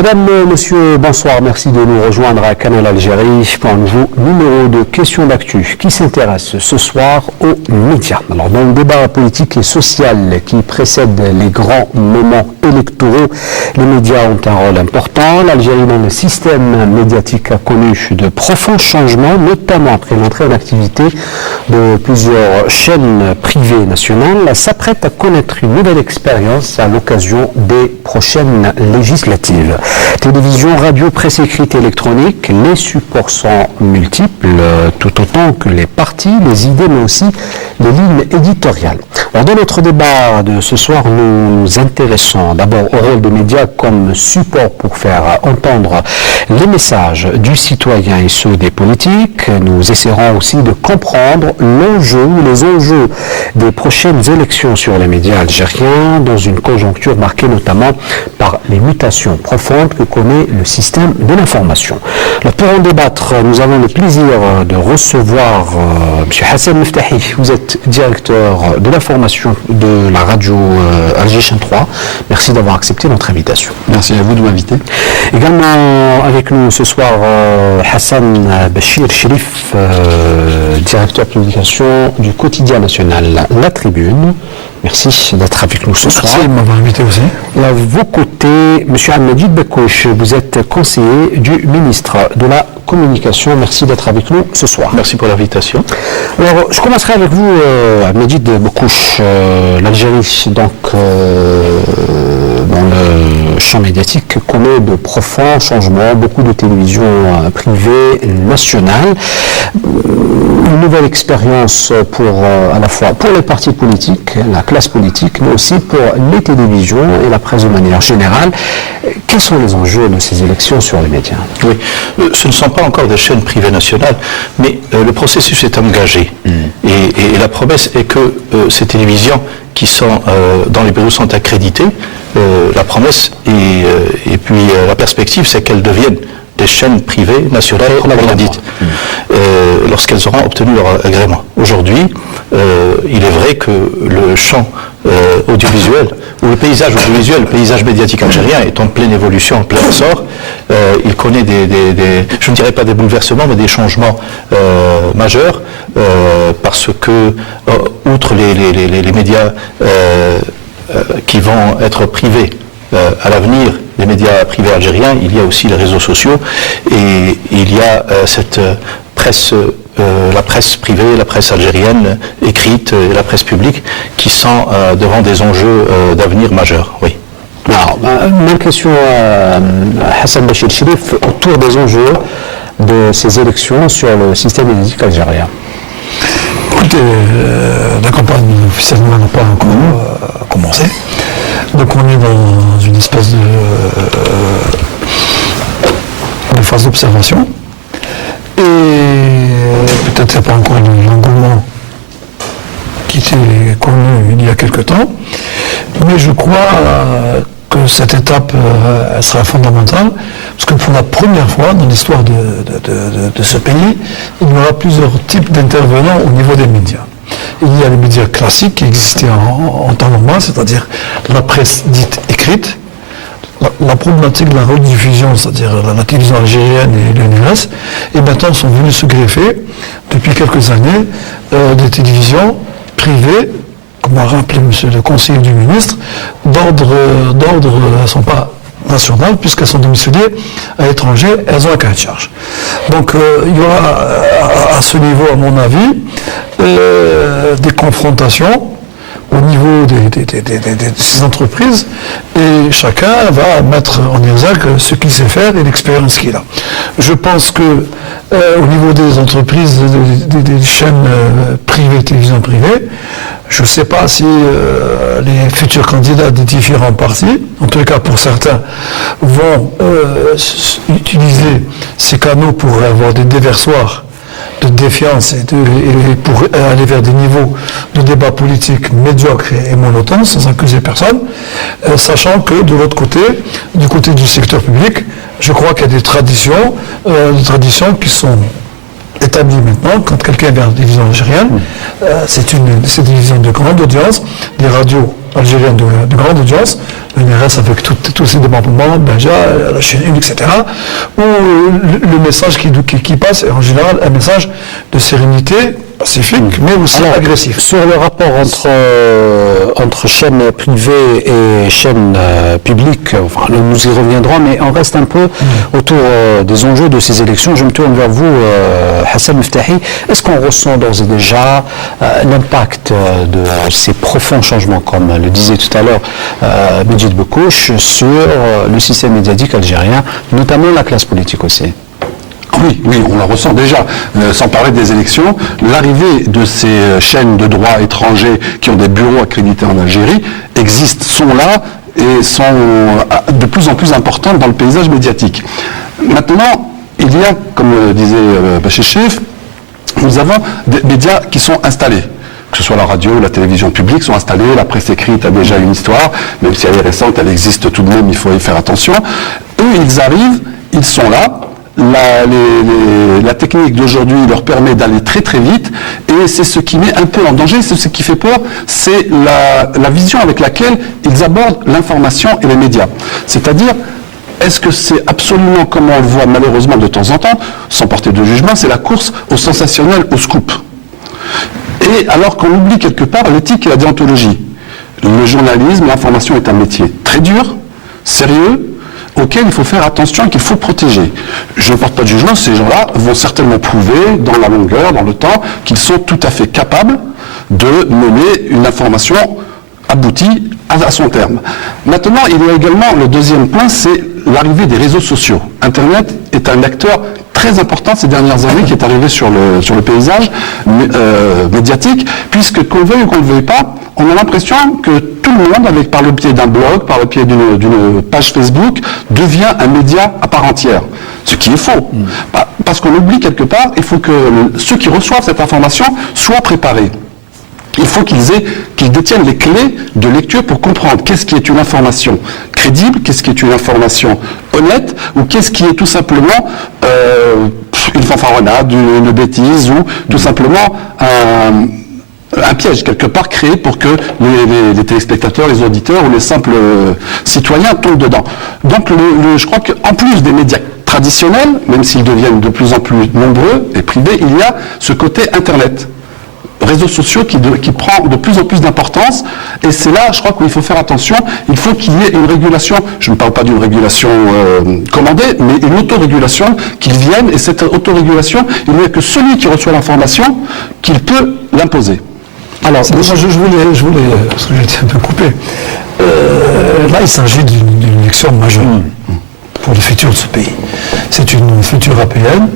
Madame, monsieur, bonsoir. Merci de nous rejoindre à Canal Algérie pour un nouveau numéro de questions d'actu qui s'intéresse ce soir aux médias. Alors, dans le débat politique et social qui précède les grands moments électoraux, les médias ont un rôle important. L'Algérie, dans le système médiatique, a connu de profonds changements, notamment après l'entrée en activité de plusieurs chaînes privées nationales, s'apprête à connaître une nouvelle expérience à l'occasion des prochaines législatives. Télévision, radio, presse écrite et électronique, les supports sont multiples, tout autant que les partis, les idées, mais aussi les lignes éditoriales. Alors, dans notre débat de ce soir, nous nous intéressons d'abord au rôle des médias comme support pour faire entendre les messages du citoyen et ceux des politiques. Nous essaierons aussi de comprendre l'enjeu ou les enjeux des prochaines élections sur les médias algériens dans une conjoncture marquée notamment par les mutations profondes que connaît le système de l'information. Alors, pour en débattre, nous avons le plaisir de recevoir M. Hassan Meftahi. Vous êtes directeur de l'information de la radio Alger 3. Merci d'avoir accepté notre invitation. Merci à vous de m'inviter. Également avec nous ce soir Hassan Bachir Chérif, directeur de publication du quotidien national La Tribune. Merci d'être avec nous ce soir. Merci de m'avoir invité aussi. Et à vos côtés, M. Ahmedjid Bekouch, vous êtes conseiller du ministre de la Communication. Merci d'être avec nous ce soir. Merci pour l'invitation. Alors, je commencerai avec vous, Ahmedjid Bekouch. L'Algérie, donc, dans le champ médiatique, connaît de profonds changements, beaucoup de télévisions privées nationales. Une nouvelle expérience pour, à la fois pour les partis politiques, la classe politique, mais aussi pour les télévisions et la presse de manière générale. Quels sont les enjeux de ces élections sur les médias? Oui, ce ne sont pas encore des chaînes privées nationales, mais le processus est engagé. Et la promesse est que ces télévisions qui sont dans les bureaux sont accréditées, la promesse et puis la perspective, c'est qu'elles deviennent des chaînes privées nationales, comme on l'a dit, lorsqu'elles auront obtenu leur agrément. Aujourd'hui, il est vrai que le champ audiovisuel, ou le paysage audiovisuel, le paysage médiatique algérien est en pleine évolution, en plein essor. Il connaît je ne dirais pas des bouleversements, mais des changements majeurs, parce que, outre les médias qui vont être privés, à l'avenir, les médias privés algériens, il y a aussi les réseaux sociaux et il y a cette presse, la presse privée, la presse algérienne écrite et la presse publique qui sont devant des enjeux d'avenir majeurs. Oui. Alors, même question à Hassan Bachir Chérif autour des enjeux de ces élections sur le système médiatique algérien. Écoutez, la campagne officiellement n'a pas encore commencé. Donc on est dans une espèce de phase d'observation. Et peut-être qu'il n'y a pas encore l'engouement qui était connu il y a quelque temps. Mais je crois que cette étape sera fondamentale, parce que pour la première fois dans l'histoire de ce pays, il y aura plusieurs types d'intervenants au niveau des médias. Il y a les médias classiques qui existaient en temps normal, c'est-à-dire la presse dite écrite, la problématique de la rediffusion, c'est-à-dire la télévision algérienne et l'UNRS, et maintenant sont venus se greffer, depuis quelques années, des télévisions privées, comme a rappelé monsieur le conseiller du ministre, d'ordre, elles ne sont pas nationales, puisqu'elles sont domiciliées à l'étranger, elles ont un cahier de charge. Donc il y aura à ce niveau, à mon avis, des confrontations au niveau de ces entreprises, et chacun va mettre en exergue ce qu'il sait faire et l'expérience qu'il a. Je pense que au niveau des entreprises, des chaînes privées, télévision privée, je ne sais pas si les futurs candidats des différents partis, en tout cas pour certains, vont utiliser ces canaux pour avoir des déversoirs de défiance et pour aller vers des niveaux de débat politique médiocres et monotones, sans accuser personne, sachant que de l'autre côté, du côté du secteur public, je crois qu'il y a des traditions qui sont établies maintenant. Quand quelqu'un vient de la télévision algérienne, c'est une télévision de grande audience, des radios algériennes de grande audience, NRS avec tous ses départements, Benja, la chaîne 1, etc., où le message qui passe est en général un message de sérénité, pacifique, mais aussi agressif. Sur le rapport entre chaînes privées et chaînes publiques, enfin, nous y reviendrons, mais on reste un peu autour des enjeux de ces élections. Je me tourne vers vous, Hassan Miftahi. Est-ce qu'on ressent d'ores et déjà l'impact de ces profonds changements, comme le disait tout à l'heure Medjid Bekouch, sur le système médiatique algérien, notamment la classe politique aussi? Oui, on la ressent déjà, sans parler des élections. L'arrivée de ces chaînes de droit étrangers qui ont des bureaux accrédités en Algérie sont là et sont de plus en plus importantes dans le paysage médiatique. Maintenant, il y a, comme le disait Bachechef, nous avons des médias qui sont installés. Que ce soit la radio ou la télévision publique sont installés, la presse écrite a déjà une histoire, même si elle est récente, elle existe tout de même, il faut y faire attention. Eux, ils arrivent, ils sont là. La technique d'aujourd'hui leur permet d'aller très très vite et c'est ce qui met un peu en danger, c'est ce qui fait peur, c'est la vision avec laquelle ils abordent l'information et les médias. C'est-à-dire, est-ce que c'est absolument, comme on le voit malheureusement de temps en temps, sans porter de jugement, c'est la course au sensationnel, au scoop. Et alors qu'on oublie quelque part l'éthique et la déontologie. Le journalisme, l'information est un métier très dur, sérieux, auquel il faut faire attention et qu'il faut protéger. Je ne porte pas de jugement, ces gens-là vont certainement prouver dans la longueur, dans le temps, qu'ils sont tout à fait capables de mener une information aboutie à son terme. Maintenant, il y a également le deuxième point, c'est l'arrivée des réseaux sociaux. Internet est un acteur très important ces dernières années qui est arrivé sur le paysage médiatique, puisque qu'on le veuille ou qu'on ne le veuille pas, on a l'impression que tout le monde, par le biais d'un blog, par le biais d'une page Facebook, devient un média à part entière. Ce qui est faux. Parce qu'on oublie quelque part, il faut que ceux qui reçoivent cette information soient préparés. Il faut qu'ils détiennent les clés de lecture pour comprendre qu'est-ce qui est une information crédible, qu'est-ce qui est une information honnête, ou qu'est-ce qui est tout simplement une fanfaronnade, une bêtise, ou tout simplement un piège quelque part créé pour que les téléspectateurs, les auditeurs ou les simples citoyens tombent dedans. Donc je crois qu'en plus des médias traditionnels, même s'ils deviennent de plus en plus nombreux et privés, il y a ce côté Internet. Réseaux sociaux qui prend de plus en plus d'importance, et c'est là, je crois qu'il faut faire attention, il faut qu'il y ait une régulation, je ne parle pas d'une régulation commandée, mais une autorégulation qui vienne, et cette autorégulation, il n'y a que celui qui reçoit l'information qu'il peut l'imposer. Alors, moi, je voulais, parce que j'ai été un peu coupé, là il s'agit d'une élection majeure pour le futur de ce pays. C'est une future APN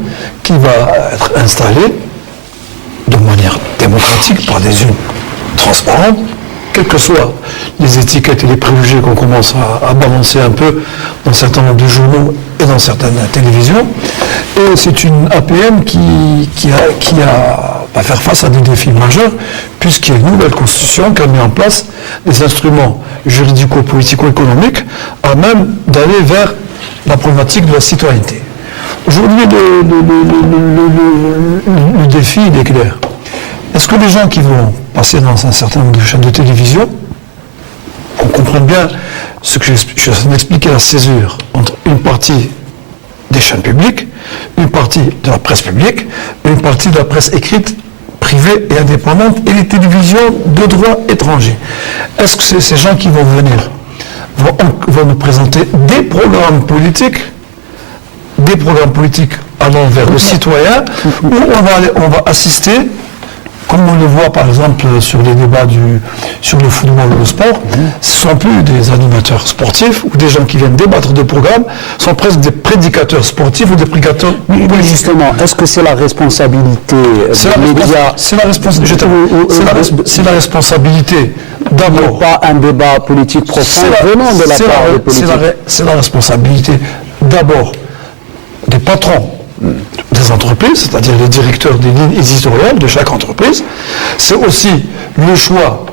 qui va être installée de manière démocratique, par des urnes transparentes, quelles que soient les étiquettes et les préjugés qu'on commence à balancer un peu dans certains nombre de journaux et dans certaines télévisions. Et c'est une APM qui va faire face à des défis majeurs, puisqu'il y a une nouvelle constitution qui a mis en place des instruments juridico-politico-économiques à même d'aller vers la problématique de la citoyenneté. Aujourd'hui, le défi, il est clair. Est-ce que les gens qui vont passer dans un certain nombre de chaînes de télévision, on comprend bien ce que je suis en train d'expliquer, la césure entre une partie des chaînes publiques, une partie de la presse publique, une partie de la presse écrite, privée et indépendante, et les télévisions de droit étranger. Est-ce que ces gens qui vont venir vont nous présenter des programmes politiques allant vers le citoyen, où on va assister, comme on le voit par exemple sur les débats sur le football ou le sport, ce ne sont plus des animateurs sportifs ou des gens qui viennent débattre de programmes, ce sont presque des prédicateurs sportifs ou des prédicateurs politiques. Mais justement, est-ce que c'est la responsabilité des médias? C'est la responsabilité d'abord. Pas un débat politique profond venant de la part des politiques. C'est la responsabilité d'abord des patrons des entreprises, c'est-à-dire les directeurs des lignes éditoriales de chaque entreprise. C'est aussi le choix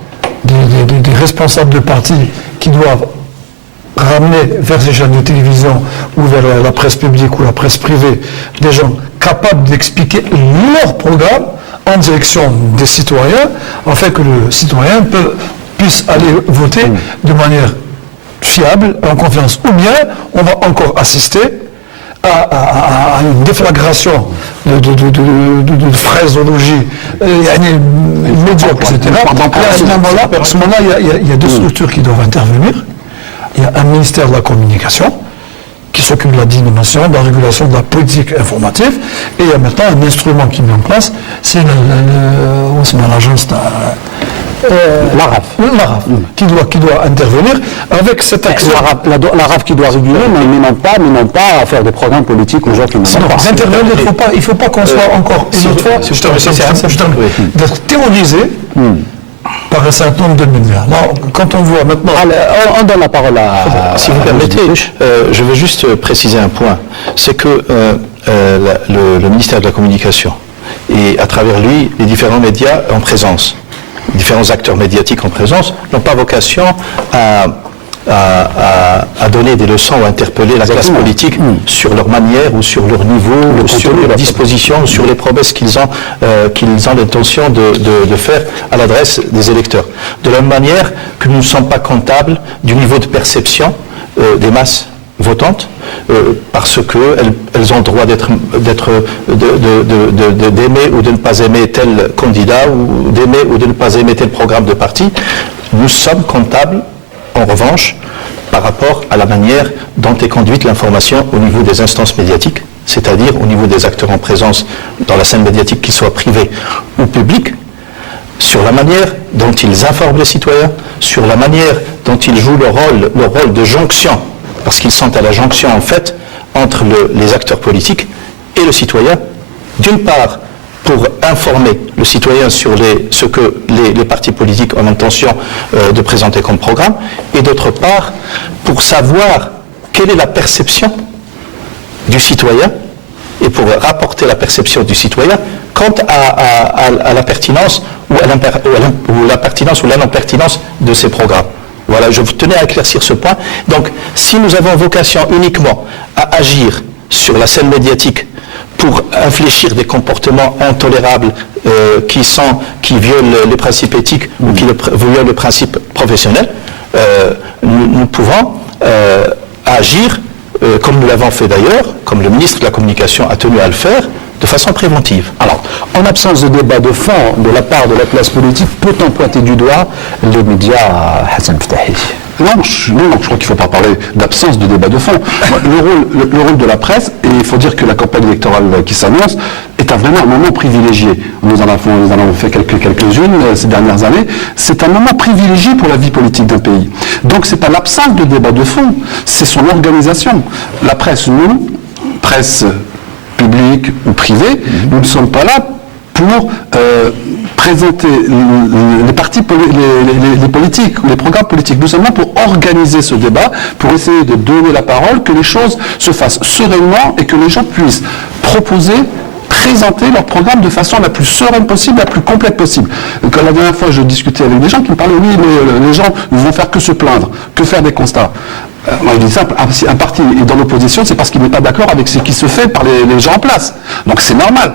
des responsables de partis qui doivent ramener vers les chaînes de télévision ou vers la presse publique ou la presse privée des gens capables d'expliquer leur programme en direction des citoyens, afin que le citoyen puisse aller voter de manière fiable, en confiance, ou bien on va encore assister à une déflagration de phraseologie médiocre, etc. Et à ce moment-là, il y a deux structures qui doivent intervenir. Il y a un ministère de la communication qui s'occupe de la dynamisation, de la régulation de la politique informative, et il y a maintenant un instrument qui est mis en place, c'est l'agence l'ARAF, qui doit intervenir avec cette action. L'ARAF qui doit réguler, mais non pas faire des programmes politiques aux gens qui ne sont pas. Il ne faut pas qu'on soit encore une autre fois d'être terrorisé par un certain nombre de médias. Alors, quand on voit maintenant... on donne la parole à... Si vous permettez, je veux juste préciser un point. C'est que le ministère de la Communication et à travers lui, les différents médias en présence, les différents acteurs médiatiques en présence, n'ont pas vocation à donner des leçons ou à interpeller la classe politique sur leur manière ou sur leur niveau, ou sur leur disposition, ou sur les promesses qu'ils ont l'intention de faire à l'adresse des électeurs. De la même manière que nous ne sommes pas comptables du niveau de perception des masses votantes, parce qu'elles ont le droit d'aimer ou de ne pas aimer tel candidat, ou d'aimer ou de ne pas aimer tel programme de parti. Nous sommes comptables, en revanche, par rapport à la manière dont est conduite l'information au niveau des instances médiatiques, c'est-à-dire au niveau des acteurs en présence dans la scène médiatique, qu'ils soient privés ou publics, sur la manière dont ils informent les citoyens, sur la manière dont ils jouent leur rôle de jonction, parce qu'ils sont à la jonction, en fait, entre les acteurs politiques et le citoyen, d'une part, pour informer le citoyen sur ce que les partis politiques ont l'intention de présenter comme programme, et d'autre part, pour savoir quelle est la perception du citoyen, et pour rapporter la perception du citoyen quant à la pertinence ou la pertinence ou la non-pertinence de ces programmes. Voilà, je tenais à éclaircir ce point. Donc, si nous avons vocation uniquement à agir sur la scène médiatique pour infléchir des comportements intolérables qui violent les principes éthiques ou qui violent les principes professionnels, nous pouvons agir comme nous l'avons fait d'ailleurs, comme le ministre de la Communication a tenu à le faire, de façon préventive. Alors, en absence de débat de fond de la part de la classe politique, peut-on pointer du doigt les médias, Hassan Ftahi? Non, je crois qu'il ne faut pas parler d'absence de débat de fond. Le rôle de la presse, et il faut dire que la campagne électorale qui s'annonce est vraiment un moment privilégié. Nous en avons fait quelques-unes ces dernières années. C'est un moment privilégié pour la vie politique d'un pays. Donc ce n'est pas l'absence de débat de fond, c'est son organisation. La presse, nous, presse publique ou privée, nous ne sommes pas là pour présenter les partis les politiques, les programmes politiques. Nous sommes là pour organiser ce débat, pour essayer de donner la parole, que les choses se fassent sereinement et que les gens puissent proposer, présenter leur programme de façon la plus sereine possible, la plus complète possible. Donc, la dernière fois, je discutais avec des gens qui me parlaient, oui, mais les gens ne vont faire que se plaindre, que faire des constats. Moi, je dis simple, si un parti est dans l'opposition, c'est parce qu'il n'est pas d'accord avec ce qui se fait par les gens en place. Donc c'est normal.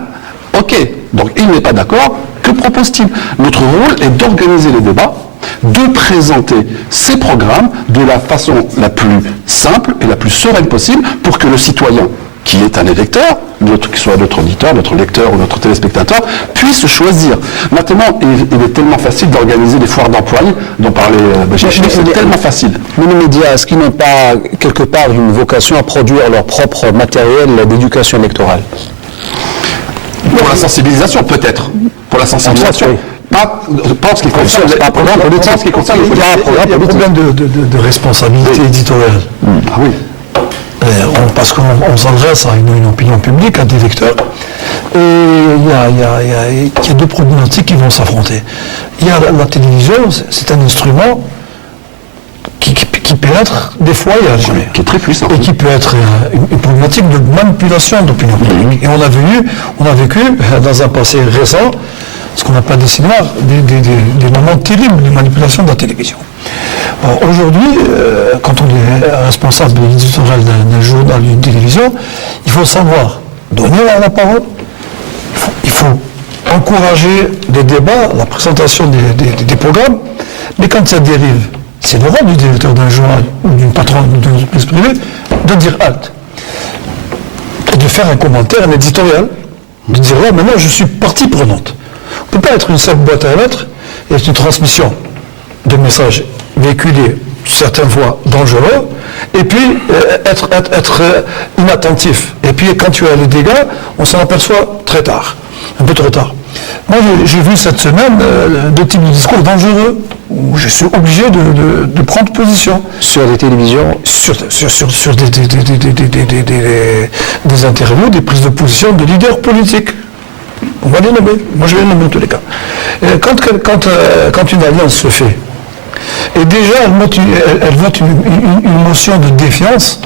Ok, donc il n'est pas d'accord, que propose-t-il? Notre rôle est d'organiser les débats, de présenter ces programmes de la façon la plus simple et la plus sereine possible pour que le citoyen, qui est un électeur, qu'il soit notre auditeur, notre lecteur ou notre téléspectateur, puisse choisir. Maintenant, il est tellement facile d'organiser des foires d'emploi dont parlait c'est tellement facile. Mais les médias, est-ce qu'ils n'ont pas quelque part une vocation à produire leur propre matériel d'éducation électorale? Pour la sensibilisation, peut-être. Pour la sensibilisation. Pas en ce qui concerne les programmes politiques. Il y a un problème de responsabilité éditoriale. Ah oui. Parce qu'on s'adresse à une opinion publique, à des lecteurs, et il y a deux problématiques qui vont s'affronter. Il y a la télévision, c'est un instrument qui peut être, des fois, qui est très puissant. Et qui peut être une problématique de manipulation d'opinion publique. Et on a vécu, dans un passé récent, ce qu'on appelle des cinémas, des moments terribles de manipulation de la télévision. Aujourd'hui, quand on est responsable éditorial d'un journal, d'une télévision, il faut savoir donner la parole, il faut encourager des débats, la présentation des programmes, mais quand ça dérive, C'est le rôle du directeur d'un journal ou d'une patronne d'une entreprise privée de dire halte. Et de faire un commentaire, un éditorial, de dire là, maintenant je suis partie prenante. On ne peut pas être une simple boîte à lettres et une transmission de messages véhiculés, certaines fois dangereux, et puis être inattentif. Et puis quand tu as les dégâts, on s'en aperçoit très tard, un peu trop tard. Moi j'ai vu cette semaine deux types de discours dangereux, où je suis obligé de prendre position. Sur des télévisions? Sur des interviews, des prises de position de leaders politiques. On va les nommer. Moi, je vais les nommer en tous les cas. Quand une alliance se fait, et déjà, elle vote une motion de défiance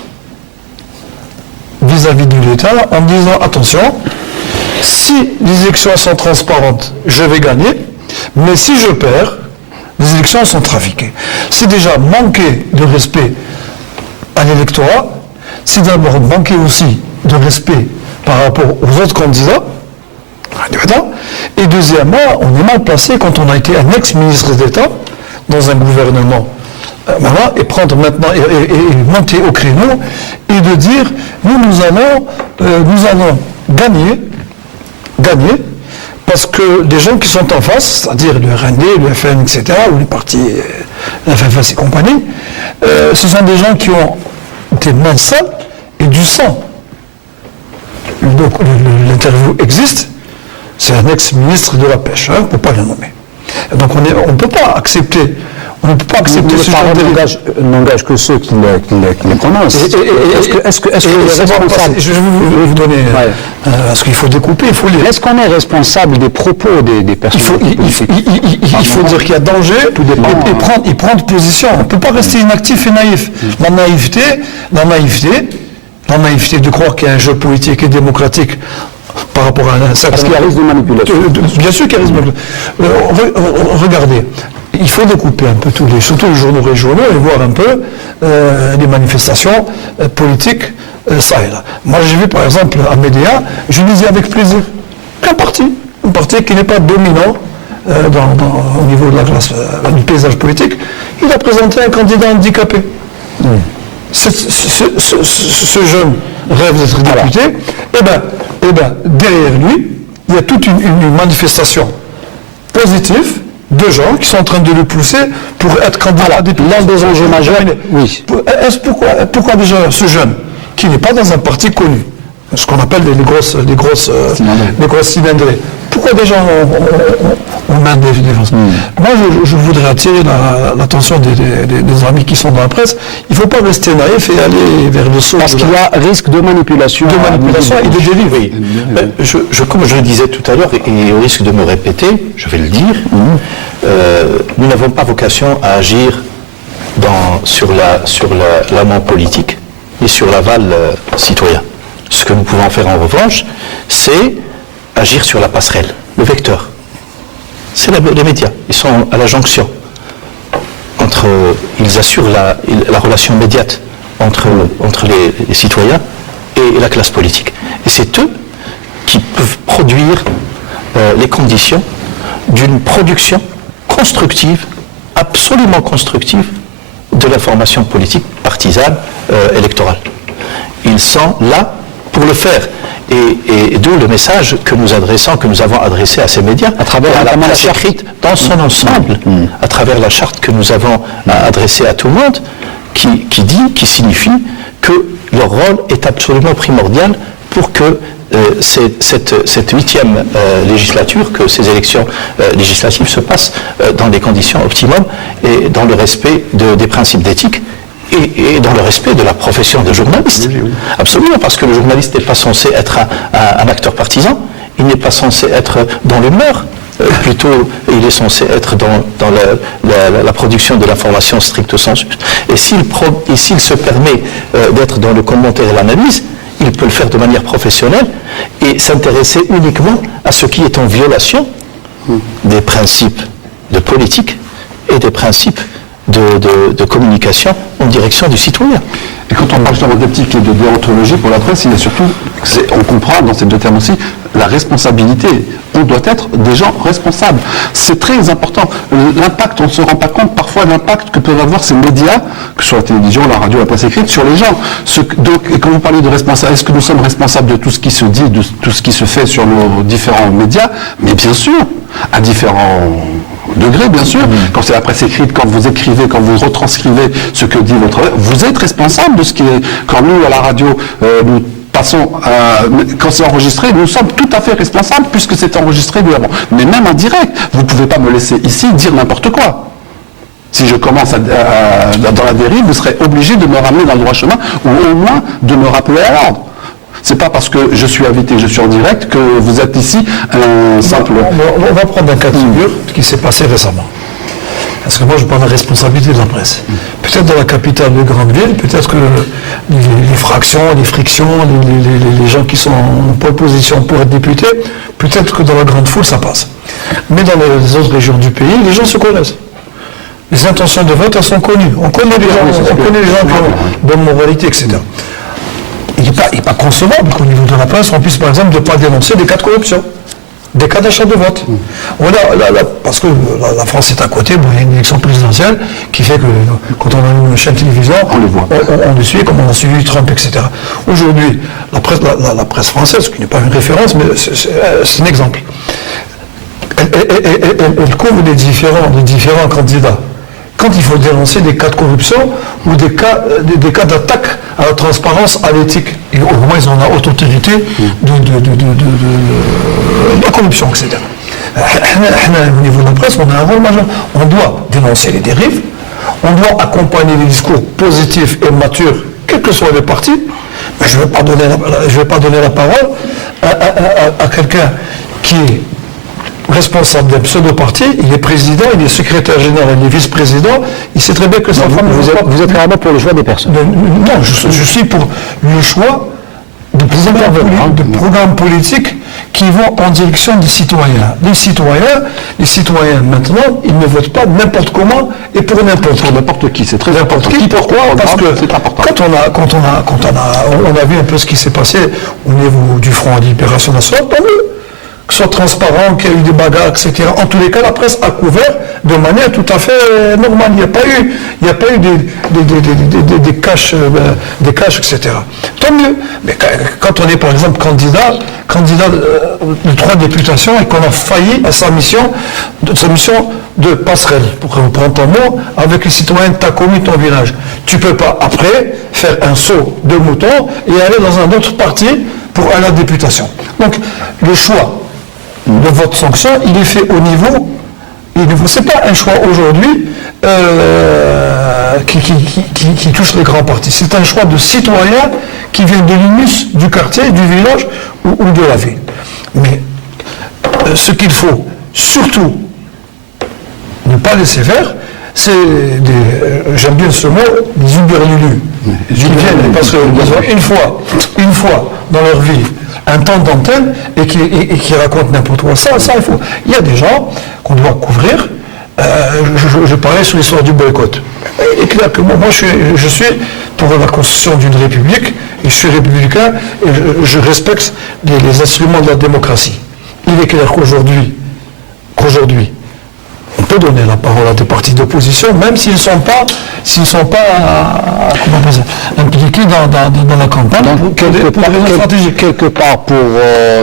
vis-à-vis de l'État en disant, attention, si les élections sont transparentes, je vais gagner, mais si je perds, les élections sont trafiquées. C'est déjà manquer de respect à l'électorat, c'est d'abord manquer aussi de respect par rapport aux autres candidats, et deuxièmement, on est mal placé quand on a été un ex-ministre d'État dans un gouvernement, et prendre maintenant, et monter au créneau, et de dire, nous allons gagner, parce que les gens qui sont en face, c'est-à-dire le RND, le FN, etc., ou les partis, la FFS et compagnie, ce sont des gens qui ont des mains sales et du sang. Donc l'interview existe, c'est un ex-ministre de la Pêche, on ne peut pas le nommer. Donc on ne peut pas accepter. On ne peut pas accepter ce genre de n'engage que ceux qui les prononcent. Est-ce que les responsables... Je vais vous donner... parce qu'il faut découper, il faut lire. Est-ce qu'on est responsable des propos des personnes? Il faut dire qu'il y a danger et prendre position. On ne peut pas rester inactif et naïf. La naïveté de croire qu'il y a un jeu politique et démocratique par rapport à un certain... Parce qu'il y a risque de manipulation. Bien sûr qu'il y a risque de manipulation. Regardez. Il faut découper un peu surtout les journaux régionaux et voir un peu les manifestations politiques ça et là. Moi j'ai vu par exemple à Médéa, je lisais avec plaisir un parti qui n'est pas dominant au niveau de la classe, du paysage politique, il a présenté un candidat handicapé. Ce jeune rêve d'être député, et ben derrière lui, il y a toute une manifestation positive de gens qui sont en train de le pousser pour être candidat à député. L'un des enjeux majeurs, oui. Pourquoi déjà ce jeune, qui n'est pas dans un parti connu, ce qu'on appelle les grosses cylindrées, pourquoi déjà on met des défenses? Moi, je voudrais attirer l'attention des amis qui sont dans la presse. Il ne faut pas rester naïf et aller vers le saut. Parce qu'il y a risque de manipulation. Et de dérive. Oui. Comme je le disais tout à l'heure, et au risque de me répéter, je vais le dire, nous n'avons pas vocation à agir sur l'amont politique et sur l'aval citoyen. Ce que nous pouvons faire en revanche, c'est agir sur la passerelle, le vecteur. C'est les médias. Ils sont à la jonction. Ils assurent la relation immédiate entre les citoyens et la classe politique. Et c'est eux qui peuvent produire les conditions d'une production constructive, absolument constructive, de l'information politique partisane électorale. Ils sont là pour le faire. Et d'où le message que nous avons adressé à ces médias, à travers la presse écrite dans son ensemble, à travers la charte que nous avons adressée à tout le monde, qui signifie que leur rôle est absolument primordial pour que cette 8e législature, que ces élections législatives se passent dans des conditions optimum et dans le respect des principes d'éthique et dans le respect de la profession de journaliste. Oui. Absolument, parce que le journaliste n'est pas censé être un acteur partisan, il n'est pas censé être dans l'humeur, plutôt il est censé être dans la production de l'information stricto sensu. Et s'il se permet d'être dans le commentaire et l'analyse, il peut le faire de manière professionnelle et s'intéresser uniquement à ce qui est en violation des principes de politique et des principes de communication en direction du citoyen. Et quand on parle justement d'éthique et de déontologie pour la presse, il y a surtout, on comprend dans ces deux termes aussi, la responsabilité. On doit être des gens responsables. C'est très important. L'impact, on ne se rend pas compte parfois de l'impact que peuvent avoir ces médias, que ce soit la télévision, la radio, la presse écrite, sur les gens. Donc, et quand vous parlez de responsable, est-ce que nous sommes responsables de tout ce qui se dit, de tout ce qui se fait sur nos différents médias? Mais bien sûr, à différents degrés, bien sûr. Quand c'est la presse écrite, quand vous écrivez, quand vous retranscrivez ce que dit votre... Vous êtes responsable de ce qui est... Quand nous, à la radio, nous passons... quand c'est enregistré, nous sommes tout à fait responsables puisque c'est enregistré nous l'avons. Mais même en direct, vous ne pouvez pas me laisser ici dire n'importe quoi. Si je commence dans la dérive, vous serez obligé de me ramener dans le droit chemin ou au moins de me rappeler à l'ordre. C'est pas parce que je suis invité, je suis en direct que vous êtes ici un simple... On va prendre un cas de figure qui s'est passé récemment. Parce que moi, je parle de la responsabilité de la presse. Peut-être dans la capitale de grande ville, peut-être que les fractions, les frictions, les gens qui sont en pole position pour être députés, peut-être que dans la grande foule, ça passe. Mais dans les autres régions du pays, les gens se connaissent. Les intentions de vote, elles sont connues. On connaît les gens, qui ont bonne moralité, etc. Il n'est pas concevable qu'au niveau de la presse, on puisse par exemple ne pas dénoncer des cas de corruption, des cas d'achat de vote. Parce que la France est à côté, il y a une élection présidentielle qui fait que quand on a une chaîne de télévision, on le suit comme on a suivi Trump, etc. Aujourd'hui, la presse française, qui n'est pas une référence, mais c'est un exemple, elle couvre les différents candidats. Quand il faut dénoncer des cas de corruption ou des cas d'attaque à la transparence, à l'éthique, et au moins ils ont la haute autorité de la corruption, etc. Au niveau de la presse, on a un rôle majeur. On doit dénoncer les dérives, on doit accompagner les discours positifs et matures, quels que soient les partis, mais je ne vais pas donner la parole à quelqu'un qui est responsable d'un pseudo-parti, il est président, il est secrétaire général, il est vice-président, il sait très bien que sa femme... Vous êtes carrément pour le choix des personnes. Non, je suis pour le choix de programmes politiques qui vont en direction des citoyens. Les citoyens maintenant, ils ne votent pas n'importe comment et pour n'importe qui. C'est très important. Pourquoi? Parce que quand on a vu un peu ce qui s'est passé au niveau du Front à Libération Nationale, tant mieux. Que ce soit transparent, qu'il y a eu des bagarres, etc. En tous les cas, la presse a couvert de manière tout à fait normale. Il n'y a pas eu des caches, etc. Tant mieux. Mais quand on est, par exemple, candidat de 3 députations et qu'on a failli à sa mission de passerelle, pour reprendre ton mot, avec les citoyens de ta commune, ton village. Tu ne peux pas, après, faire un saut de mouton et aller dans un autre parti pour aller à la députation. Donc, le choix de votre sanction, il est fait au niveau, c'est pas un choix aujourd'hui qui touche les grands partis, c'est un choix de citoyens qui viennent de l'humus du quartier, du village ou de la ville. Mais ce qu'il faut surtout ne pas laisser faire, c'est j'aime bien ce mot, des uberlulus, qui viennent parce qu'ils ont une fois dans leur vie un temps d'antenne et qui racontent n'importe quoi. Ça, il faut. Il y a des gens qu'on doit couvrir. Je parlais sur l'histoire du boycott. Et clair que moi je suis pour la constitution d'une république, et je suis républicain, et je respecte les instruments de la démocratie. Il est clair qu'aujourd'hui, on peut donner la parole à des partis d'opposition, même s'ils ne sont pas impliqués dans la campagne. Donc, quelque part, pour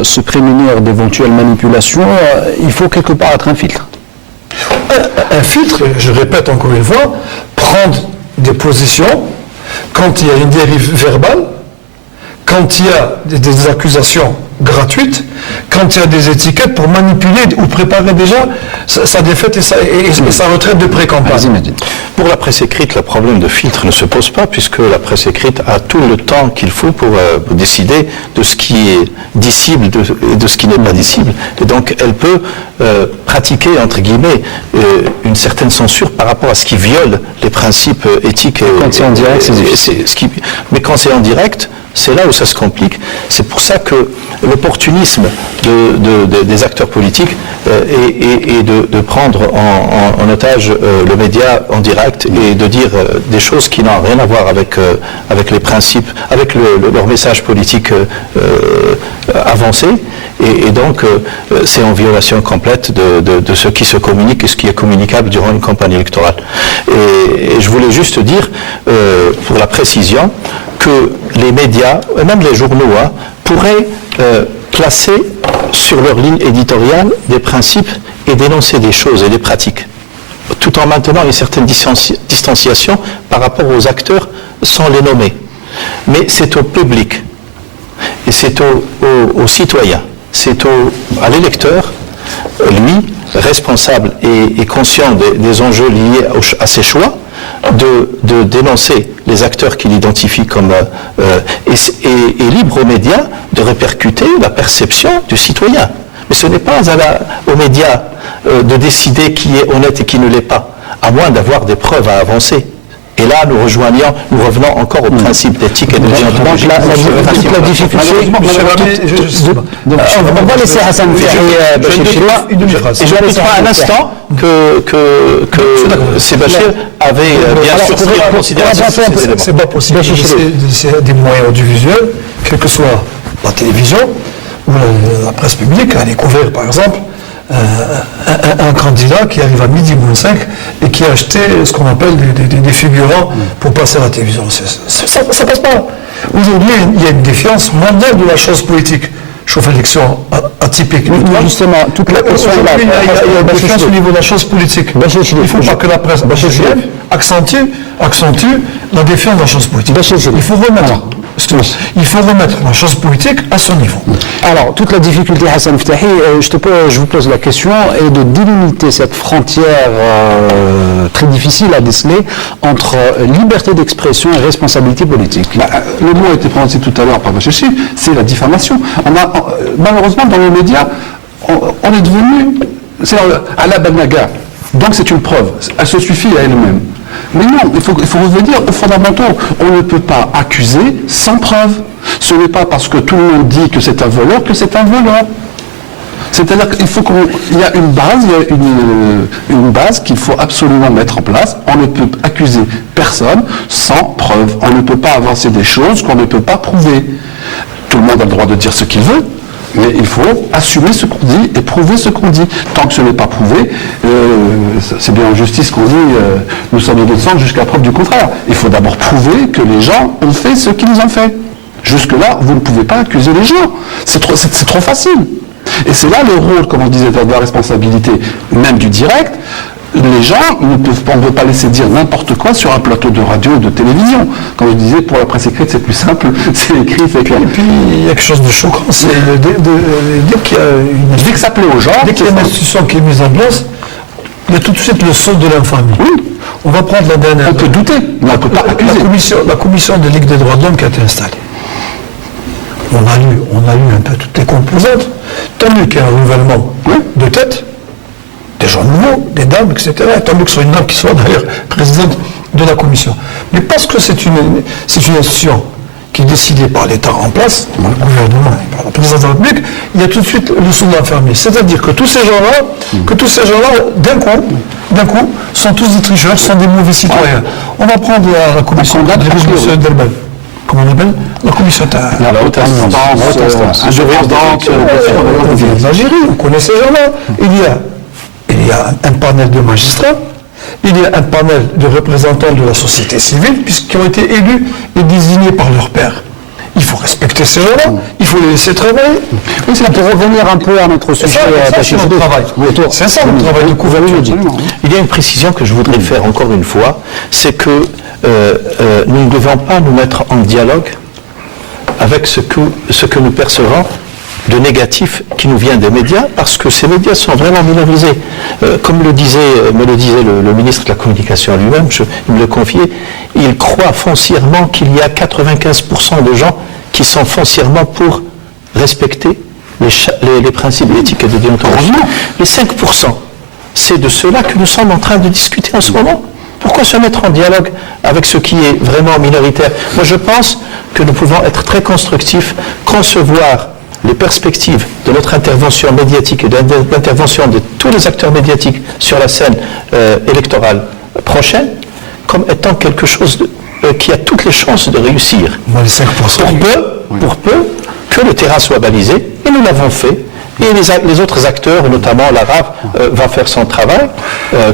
se prémunir d'éventuelles manipulations, il faut quelque part être un filtre. Un filtre, je répète encore une fois, prendre des positions quand il y a une dérive verbale, quand il y a des accusations gratuites, quand il y a des étiquettes pour manipuler ou préparer déjà sa défaite et sa retraite de pré-campagne. Pour la presse écrite, le problème de filtre ne se pose pas, puisque la presse écrite a tout le temps qu'il faut pour décider de ce qui est dissible et de ce qui n'est pas dissible. Et donc elle peut pratiquer, entre guillemets, une certaine censure par rapport à ce qui viole les principes éthiques. Quand c'est en direct, c'est difficile. Mais quand c'est en direct, C'est là où ça se complique. C'est pour ça que l'opportunisme des acteurs politiques est de prendre en otage le média en direct et de dire des choses qui n'ont rien à voir avec les principes, avec leur message politique avancé. Et donc, c'est en violation complète de ce qui se communique et ce qui est communicable durant une campagne électorale. Et je voulais juste dire, pour la précision, que les médias, et même les journaux, pourraient placer sur leur ligne éditoriale des principes et dénoncer des choses et des pratiques, tout en maintenant une certaine distanciation par rapport aux acteurs sans les nommer. Mais c'est au public, et c'est aux citoyens, c'est à l'électeur, lui, responsable et conscient des enjeux liés à ses choix, de dénoncer les acteurs qu'il identifie comme et libre aux médias de répercuter la perception du citoyen. Mais ce n'est pas aux médias de décider qui est honnête et qui ne l'est pas, à moins d'avoir des preuves à avancer. Et là, nous revenons encore au principe d'éthique et de déontologie. La difficulté. On va laisser Hassan et je ne doute pas un instant que Sébastien avait bien sûr pris en considération ces éléments. C'est pas possible. C'est des moyens audiovisuels, quelle que soit la télévision ou la presse publique, aller couvrir par exemple un candidat qui arrive à midi moins 5 et qui a acheté ce qu'on appelle des figurants pour passer à la télévision. Ça passe pas. Aujourd'hui, il y a une défiance mondiale de la chose politique. Chauffe l'élection atypique. Justement, toute la question il y a une défiance au niveau de la chose politique. Il ne faut pas que la presse accentue la défiance de la chose politique. Il faut remettre la chose politique à son niveau. Alors, toute la difficulté, Hassan Ftahi, je vous pose la question, est de délimiter cette frontière très difficile à déceler entre liberté d'expression et responsabilité politique. Le mot a été prononcé tout à l'heure par M. Chief, c'est la diffamation. Malheureusement, dans les médias, on est devenu à la banaga. Donc c'est une preuve. Elle se suffit à elle-même. Mais non, il faut revenir aux fondamentaux. On ne peut pas accuser sans preuve. Ce n'est pas parce que tout le monde dit que c'est un voleur que c'est un voleur. C'est-à-dire qu'il y a une base qu'il faut absolument mettre en place. On ne peut accuser personne sans preuve. On ne peut pas avancer des choses qu'on ne peut pas prouver. Tout le monde a le droit de dire ce qu'il veut, mais il faut assumer ce qu'on dit et prouver ce qu'on dit. Tant que ce n'est pas prouvé, c'est bien en justice qu'on dit nous sommes innocents jusqu'à preuve du contraire. Il faut d'abord prouver que les gens ont fait ce qu'ils ont fait. Jusque-là, vous ne pouvez pas accuser les gens. C'est trop facile. Et c'est là le rôle, comme on disait, de la responsabilité, même du direct. Les gens on ne peut pas laisser dire n'importe quoi sur un plateau de radio ou de télévision. Comme je disais, pour la presse écrite, c'est plus simple, c'est écrit, c'est clair. Et puis, il y a quelque chose de choquant, c'est dès qu'il y a dès que ça plaît aux gens, dès qu'il y a une institution qui est mise en place, il y a tout de suite le saut de l'infamie. Oui. On va prendre la dernière. On peut douter, mais on ne peut pas accuser. La commission de Ligue des droits de l'homme qui a été installée. On a lu un peu toutes les composantes. Tant mieux qu'il y ait un renouvellement de tête, des gens nouveaux, des dames, etc. Tant mieux que ce soit une dame qui soit d'ailleurs présidente de la commission. Mais parce que c'est une institution qui est décidée par l'État en place, par le gouvernement et par la présidence de la République, il y a tout de suite le sous d'infirmier. C'est-à-dire que tous ces gens-là, d'un coup, sont tous des tricheurs, sont des mauvais citoyens. On va prendre la commission d'Elbel. Comment on appelle? La commission la haute instance, indépendante, l'Algérie, on connaît ces gens-là. Il y a un panel de magistrats, il y a un panel de représentants de la société civile, puisqu'ils ont été élus et désignés par leur père. Il faut respecter ces gens-là, il faut les laisser travailler. Oui, c'est pour revenir un peu à notre sujet. C'est notre travail. C'est ça le travail de couverture. Il y a une précision que je voudrais faire encore une fois, c'est que nous ne devons pas nous mettre en dialogue avec ce que nous percevons de négatif qui nous vient des médias, parce que ces médias sont vraiment minorisés. Comme me le disait le ministre de la Communication lui-même, il me le confiait, il croit foncièrement qu'il y a 95% de gens qui sont foncièrement pour respecter les principes éthiques et de déontologie. Les 5%, c'est de cela que nous sommes en train de discuter en ce moment. Pourquoi se mettre en dialogue avec ce qui est vraiment minoritaire? Moi, je pense que nous pouvons être très constructifs, concevoir les perspectives de notre intervention médiatique et de l'intervention de tous les acteurs médiatiques sur la scène électorale prochaine comme étant quelque chose qui a toutes les chances de réussir. Moi, les 5%. Pour peu que le terrain soit balisé, et nous l'avons fait, et les autres acteurs, notamment l'Arabe, va faire son travail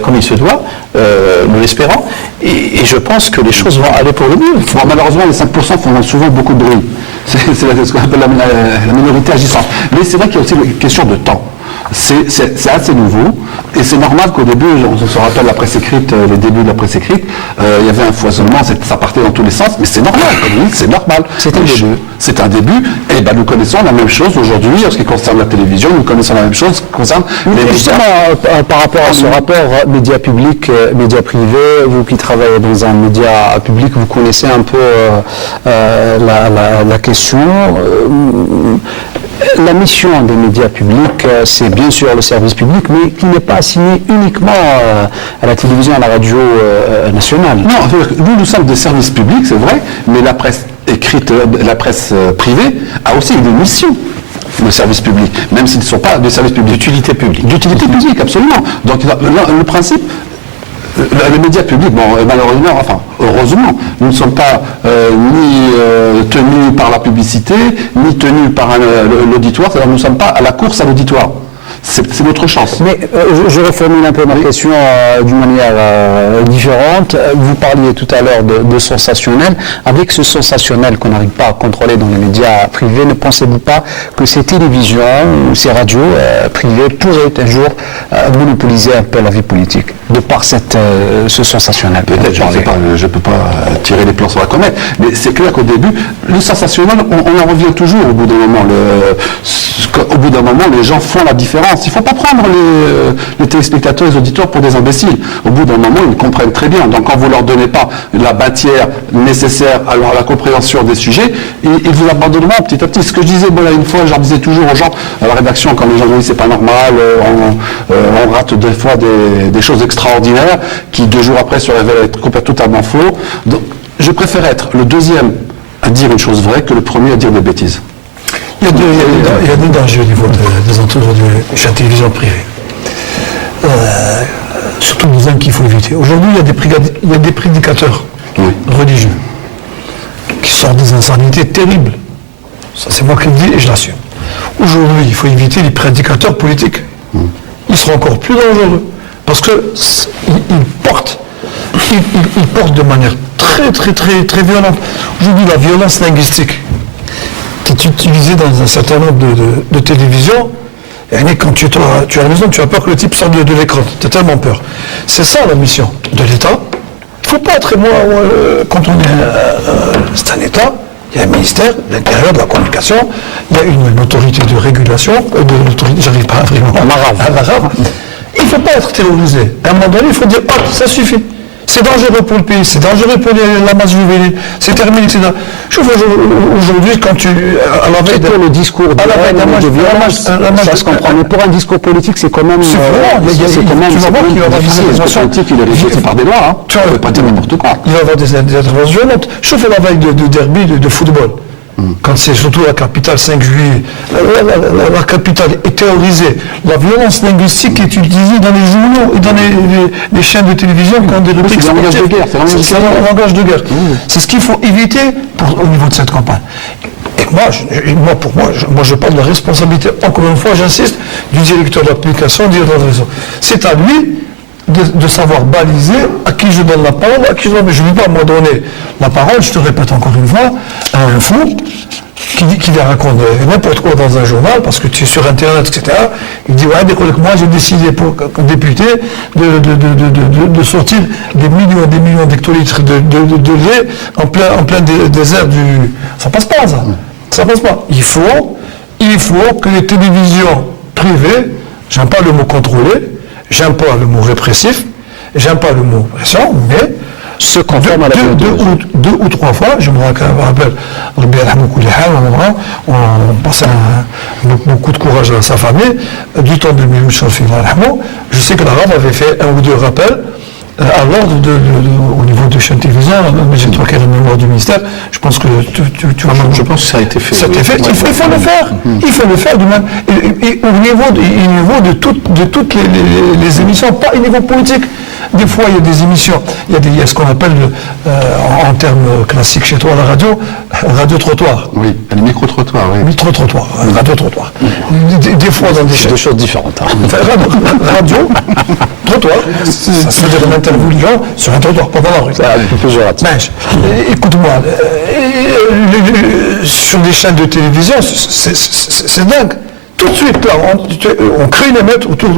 comme il se doit, nous l'espérons, et je pense que les choses vont aller pour le mieux. Bon, malheureusement, les 5% font souvent beaucoup de bruit. C'est ce qu'on appelle la minorité agissante. Mais c'est vrai qu'il y a aussi une question de temps. C'est assez nouveau, et c'est normal qu'au début, on se rappelle la presse écrite, les débuts de la presse écrite, il y avait un foisonnement, ça partait dans tous les sens, mais c'est normal, comme vous dites, c'est normal. C'est un début. C'est un début, et ben nous connaissons la même chose aujourd'hui en ce qui concerne la télévision, nous connaissons la même chose en ce qui concerne les médias. Justement, par rapport à ce rapport média public, média privé, vous qui travaillez dans un média public, vous connaissez un peu la question. La mission des médias publics, c'est bien sûr le service public, mais qui n'est pas assigné uniquement à la télévision, à la radio nationale. Non, nous sommes des services publics, c'est vrai, mais la presse écrite, la presse privée a aussi une mission. Le service public, même s'ils ne sont pas des services publics. D'utilité publique. D'utilité publique, absolument. Donc le principe, les médias publics, bon, malheureusement, enfin, heureusement, nous ne sommes pas ni tenus par la publicité, ni tenus par l'auditoire, c'est-à-dire nous ne sommes pas à la course à l'auditoire. C'est notre chance. Mais je reformule un peu ma question d'une manière différente. Vous parliez tout à l'heure de sensationnel. Avec ce sensationnel qu'on n'arrive pas à contrôler dans les médias privés, ne pensez-vous pas que ces télévisions ou ces radios privées pourraient un jour monopoliser un peu la vie politique, de par ce sensationnel? Peut-être, je ne sais pas, je ne peux pas tirer les plans sur la comète, mais c'est clair qu'au début, le sensationnel, on en revient toujours au bout d'un moment. Au bout d'un moment, les gens font la différence. Il ne faut pas prendre les téléspectateurs et les auditeurs pour des imbéciles. Au bout d'un moment, ils comprennent très bien. Donc quand vous ne leur donnez pas la matière nécessaire à la compréhension des sujets, ils vous abandonneront petit à petit. Ce que je disais une fois, je disais toujours aux gens à la rédaction, quand les gens disent c'est pas normal, on rate des fois des choses extraordinaires qui 2 jours après se révèlent être totalement faux. Donc je préfère être le deuxième à dire une chose vraie que le premier à dire des bêtises. Il y a des dangers au niveau des entreprises de la télévision privée. Surtout des uns qu'il faut éviter. Aujourd'hui, il y a des prédicateurs religieux qui sortent des insanités terribles. Ça, c'est moi qui le dis et je l'assume. Aujourd'hui, il faut éviter les prédicateurs politiques. Ils seront encore plus dangereux parce qu'ils portent de manière très, très, très, très violente. Aujourd'hui, la violence linguistique qui est utilisé dans un certain nombre de télévisions, et quand tu es à la maison, tu as peur que le type sorte de l'écran. Tu as tellement peur. C'est ça la mission de l'État. Il ne faut pas être quand on est... c'est un État, il y a un ministère de l'Intérieur, de la Communication, il y a une autorité de régulation, j'arrive pas vraiment à l'arabe. Il ne faut pas être terrorisé. À un moment donné, il faut dire, hop, ça suffit. C'est dangereux pour le pays, c'est dangereux pour la masse juvénile, c'est terminé, etc. Je vois aujourd'hui, quand tu... À la veille de le discours de violence, ça se comprend. Mais pour un discours politique, c'est quand même... C'est quand même... Tu vas voir qu'il va y avoir des interventions politique, il est régi par des lois, tu ne peux pas dire n'importe quoi. Il va y avoir des interventions violentes. Je fais la veille de derby de football. Quand c'est surtout la capitale 5 juillet, la capitale est terrorisée. La violence linguistique est utilisée dans les journaux et dans les chaînes de télévision qui ont des rubriques sportives. C'est un langage de guerre. C'est ce qu'il faut éviter au niveau de cette campagne. Et moi, je parle de la responsabilité, encore une fois, j'insiste, du directeur de l'application, du directeur de réseau. C'est à lui de savoir baliser à qui je donne la parole, à qui je donne. Mais je ne veux pas, moi, donner la parole, je te répète encore une fois, à un fou qui vient raconter n'importe quoi dans un journal, parce que tu es sur Internet, etc. Il dit, ouais, moi, j'ai décidé pour député de sortir des millions d'hectolitres de lait en plein désert du... Ça passe pas, ça. Ça passe pas. Il faut que les télévisions privées, j'aime pas le mot contrôlé, j'aime pas le mot répressif, j'aime pas le mot pression, mais se conforme à la deux ou 3 fois, je me rappelle, on passe beaucoup de courage à sa famille, du temps de Milouch, je sais que l'Arabe avait fait 1 ou 2 rappels à l'ordre au niveau de chaîne télévision, mais j'ai trouvé qu'elle a la mémoire du ministère, je pense que tu vas... Je pense que ça a été fait. Ça a été fait, il faut le faire. Il faut le faire du même. Et au niveau de toutes les émissions, pas au niveau politique. Des fois, il y a des émissions, il y a ce qu'on appelle, en termes classiques chez toi, la radio-trottoir. Oui, les micro-trottoirs, oui. Micro-trottoir, radio-trottoir. Des fois, dans des C'est deux choses différentes. Radio-trottoir, ça veut dire une interview de gens sur un trottoir, pas dans la rue. Écoute-moi, sur des chaînes de télévision, c'est dingue. Tout de suite, là, on crée une émeute autour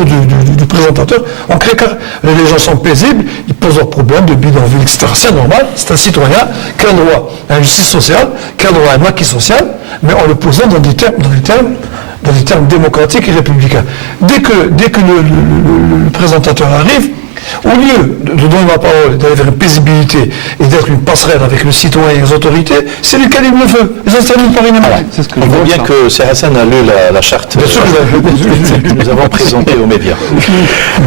du présentateur. On crée les gens sont paisibles, ils posent leurs problèmes de bidonville, etc. C'est normal, c'est un citoyen qui a un droit à une justice sociale, qui a un droit à un acquis social, mais en le posant dans des termes démocratiques et républicains. Dès que le présentateur arrive, au lieu de donner la parole, d'aller vers une paisibilité et d'être une passerelle avec le citoyen et les autorités, c'est lui qui allume le feu. Ils installent une parine. C'est ce que On je voit vois bien ça. que Serhassan a lu la charte que nous avons présentée aux médias.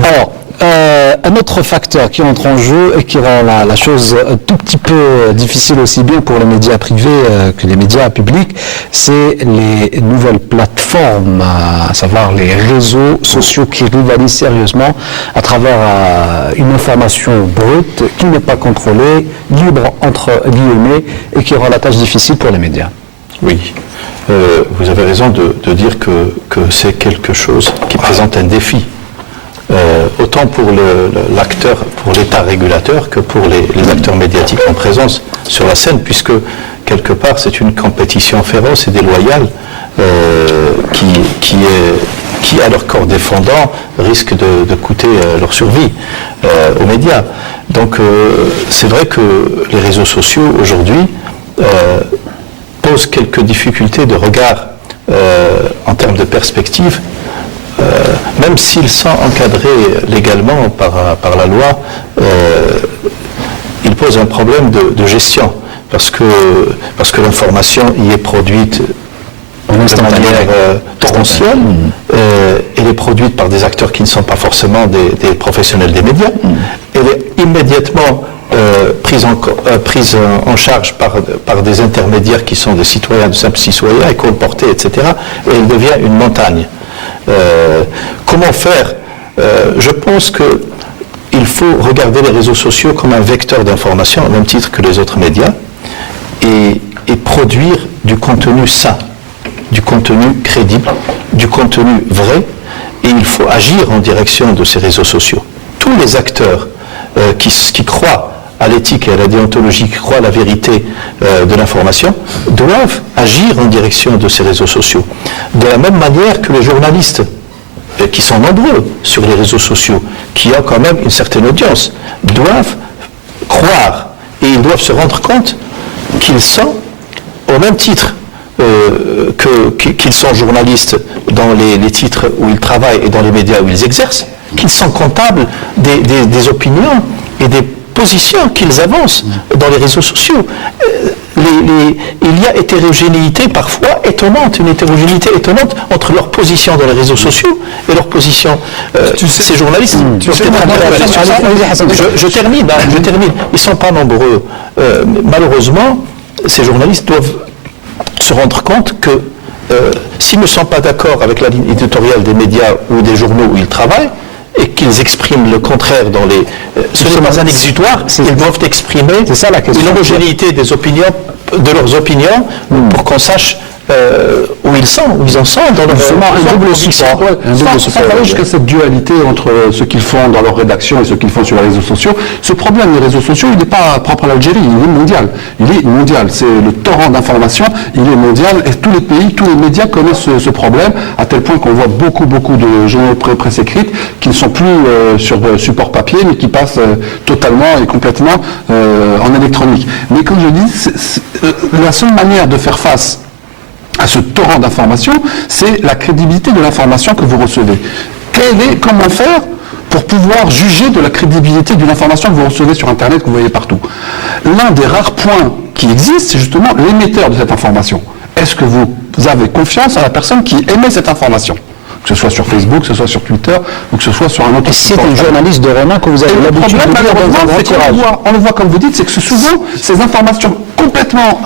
Alors, un autre facteur qui entre en jeu et qui rend la chose un tout petit peu difficile aussi bien pour les médias privés que les médias publics, c'est les nouvelles plateformes, à savoir les réseaux sociaux qui rivalisent sérieusement à travers une information brute qui n'est pas contrôlée, libre entre guillemets, et qui rend la tâche difficile pour les médias. Oui, vous avez raison de dire que c'est quelque chose qui présente un défi. Autant pour l'acteur, pour l'État régulateur que pour les acteurs médiatiques en présence sur la scène, puisque quelque part c'est une compétition féroce et déloyale qui à leur corps défendant risque de coûter leur survie aux médias. Donc c'est vrai que les réseaux sociaux aujourd'hui posent quelques difficultés de regard en termes de perspective. Même s'ils sont encadrés légalement par la loi, ils posent un problème de gestion, parce que l'information y est produite de manière torrentielle, elle est produite par des acteurs qui ne sont pas forcément des professionnels des médias, elle est immédiatement prise en charge par des intermédiaires qui sont des citoyens, de simples citoyens, et colportés, etc., et elle devient une montagne. Comment faire? Je pense qu'il faut regarder les réseaux sociaux comme un vecteur d'information, au même titre que les autres médias, et produire du contenu sain, du contenu crédible, du contenu vrai, et il faut agir en direction de ces réseaux sociaux. Tous les acteurs qui croient à l'éthique et à la déontologie, qui croient à la vérité de l'information, doivent agir en direction de ces réseaux sociaux. De la même manière que les journalistes, qui sont nombreux sur les réseaux sociaux, qui ont quand même une certaine audience, doivent croire et ils doivent se rendre compte qu'ils sont, au même titre qu'ils sont journalistes dans les titres où ils travaillent et dans les médias où ils exercent, qu'ils sont comptables des opinions et des positions qu'ils avancent dans les réseaux sociaux. Il y a hétérogénéité parfois étonnante, une hétérogénéité étonnante entre leur position dans les réseaux sociaux et leur position. Ces journalistes, je termine. Ils ne sont pas nombreux. Malheureusement, ces journalistes doivent se rendre compte que s'ils ne sont pas d'accord avec la ligne éditoriale des médias ou des journaux où ils travaillent, et qu'ils expriment le contraire dans les... ce n'est pas un exutoire, ils doivent exprimer une homogénéité des opinions, de leurs opinions, pour qu'on sache où ils en sont dans leur... un double support. Sans parler jusqu'à cette dualité entre ce qu'ils font dans leur rédaction et ce qu'ils font sur les réseaux sociaux. Ce problème des réseaux sociaux, il n'est pas propre à l'Algérie, il est mondial. Il est mondial. C'est le torrent d'informations, il est mondial, et tous les pays, tous les médias connaissent ce problème, à tel point qu'on voit beaucoup de journaux presse écrite qui ne sont plus sur support papier, mais qui passent totalement et complètement en électronique. Mais comme je dis, la seule manière de faire face à ce torrent d'informations, c'est la crédibilité de l'information que vous recevez. Comment faire pour pouvoir juger de la crédibilité d'une information que vous recevez sur Internet, que vous voyez partout? L'un des rares points qui existent, c'est justement l'émetteur de cette information. Est-ce que vous avez confiance en la personne qui émet cette information? que ce soit sur Facebook, que ce soit sur Twitter, ou que ce soit sur un autre C'est support. un journaliste de renom que vous avez Et le l'habitude problème, de dire malheureusement, dans un c'est tirage. on le voit comme vous dites, c'est que souvent, ces informations complètement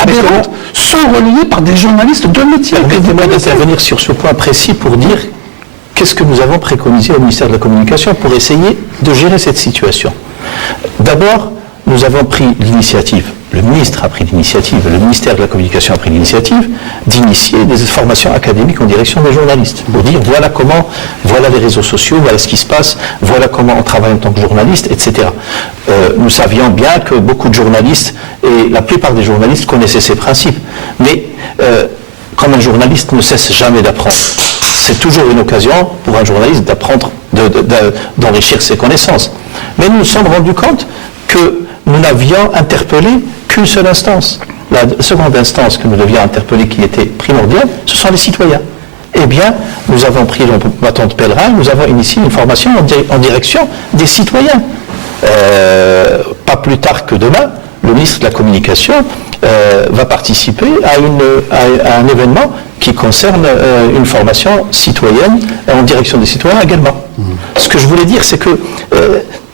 aberrantes sont relayées par des journalistes de métier. Permettez-moi d'intervenir sur ce point précis pour dire qu'est-ce que nous avons préconisé au ministère de la Communication pour essayer de gérer cette situation. D'abord, nous avons pris l'initiative, le ministre a pris l'initiative, le ministère de la Communication a pris l'initiative d'initier des formations académiques en direction des journalistes, pour dire voilà comment, voilà les réseaux sociaux, voilà ce qui se passe, voilà comment on travaille en tant que journaliste, etc. Nous savions bien que beaucoup de journalistes, et la plupart des journalistes connaissaient ces principes, mais comme un journaliste ne cesse jamais d'apprendre, c'est toujours une occasion pour un journaliste d'apprendre, d'enrichir ses connaissances. Mais nous nous sommes rendus compte que nous n'avions interpellé qu'une seule instance. La seconde instance que nous devions interpeller, qui était primordiale, ce sont les citoyens. Eh bien, nous avons pris le bâton de pèlerin, nous avons initié une formation en direction des citoyens. Pas plus tard que demain, le ministre de la Communication va participer à un événement qui concerne une formation citoyenne en direction des citoyens également. Ce que je voulais dire, c'est que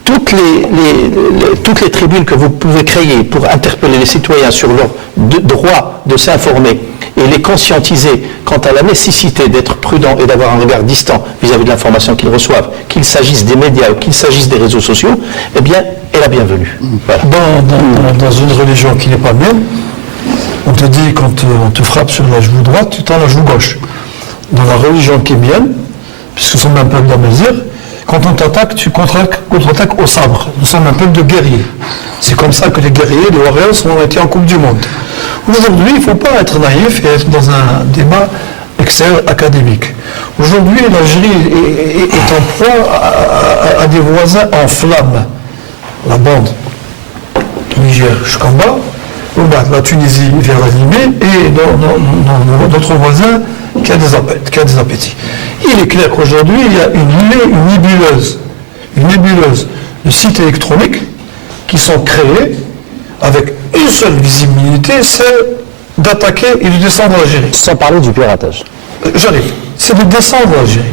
toutes les tribunes que vous pouvez créer pour interpeller les citoyens sur leur droit de s'informer et les conscientiser quant à la nécessité d'être prudent et d'avoir un regard distant vis-à-vis de l'information qu'ils reçoivent, qu'il s'agisse des médias ou qu'il s'agisse des réseaux sociaux, eh bien, est la bienvenue. Voilà. Dans une religion qui n'est pas mienne, on te dit quand on te frappe sur la joue droite, tu tends la joue gauche. Dans la religion qui est mienne, puisque nous sommes un peuple d'Amazir, quand on t'attaque, tu contre-attaques au sabre. Nous sommes un peuple de guerriers. C'est comme ça que les guerriers, les Warriors, ont été en Coupe du Monde. Aujourd'hui, il ne faut pas être naïf et être dans un débat extérieur académique. Aujourd'hui, l'Algérie est en proie à des voisins en flammes. La bande Niger jusqu'en bas, la Tunisie vers la Libye et notre voisin qui a des appétits. Il est clair qu'aujourd'hui, il y a une nébuleuse de sites électroniques qui sont créés avec une seule visibilité, c'est d'attaquer et de descendre l'Algérie. Sans parler du piratage. J'arrive. C'est de descendre l'Algérie.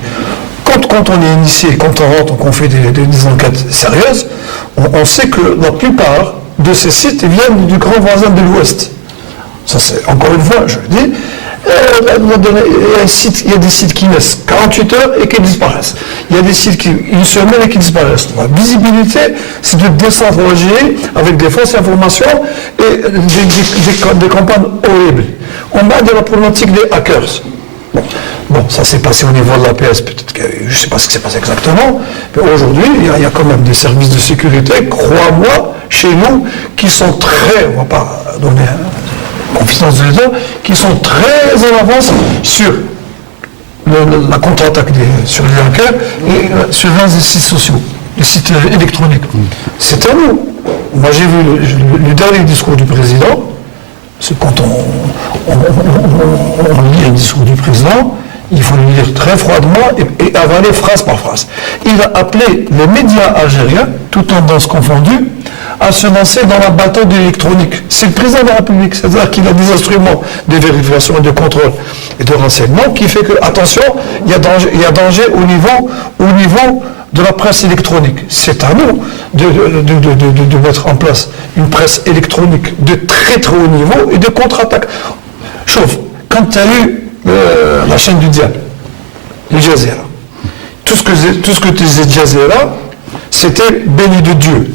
Quand on est initié, quand on rentre, qu'on fait des enquêtes sérieuses, on sait que la plupart de ces sites viennent du grand voisin de l'Ouest. Ça, c'est encore une fois, je le dis, il y a des sites qui naissent 48 heures et qui disparaissent. Il y a des sites qui une semaine et qui disparaissent. La visibilité, c'est de descendre l'Algérie avec des fausses informations et des campagnes horribles. On a de la problématique des hackers. Bon, ça s'est passé au niveau de l'APS, peut-être que je ne sais pas ce qui s'est passé exactement, mais aujourd'hui, il y a quand même des services de sécurité, crois-moi, chez nous, qui sont très, on ne va pas donner confidence de l'État, qui sont très en avance sur la contre-attaque sur les hackers et sur les sites sociaux, les sites électroniques. C'est à nous. Moi, j'ai vu le dernier discours du président. C'est quand on lit un discours du président, il faut le lire très froidement et avaler phrase par phrase. Il a appelé les médias algériens, tout tendances confondues, à se lancer dans la bataille de l'électronique. C'est le président de la République, c'est-à-dire qu'il a des instruments de vérification et de contrôle et de renseignement qui fait que, attention, il y a danger au niveau de la presse électronique. C'est à nous de mettre en place une presse électronique de très très haut niveau et de contre-attaque. Chauffe, quand tu as eu la chaîne du diable, les Jazeera, tout ce que tu disais Jazeera, c'était béni de Dieu.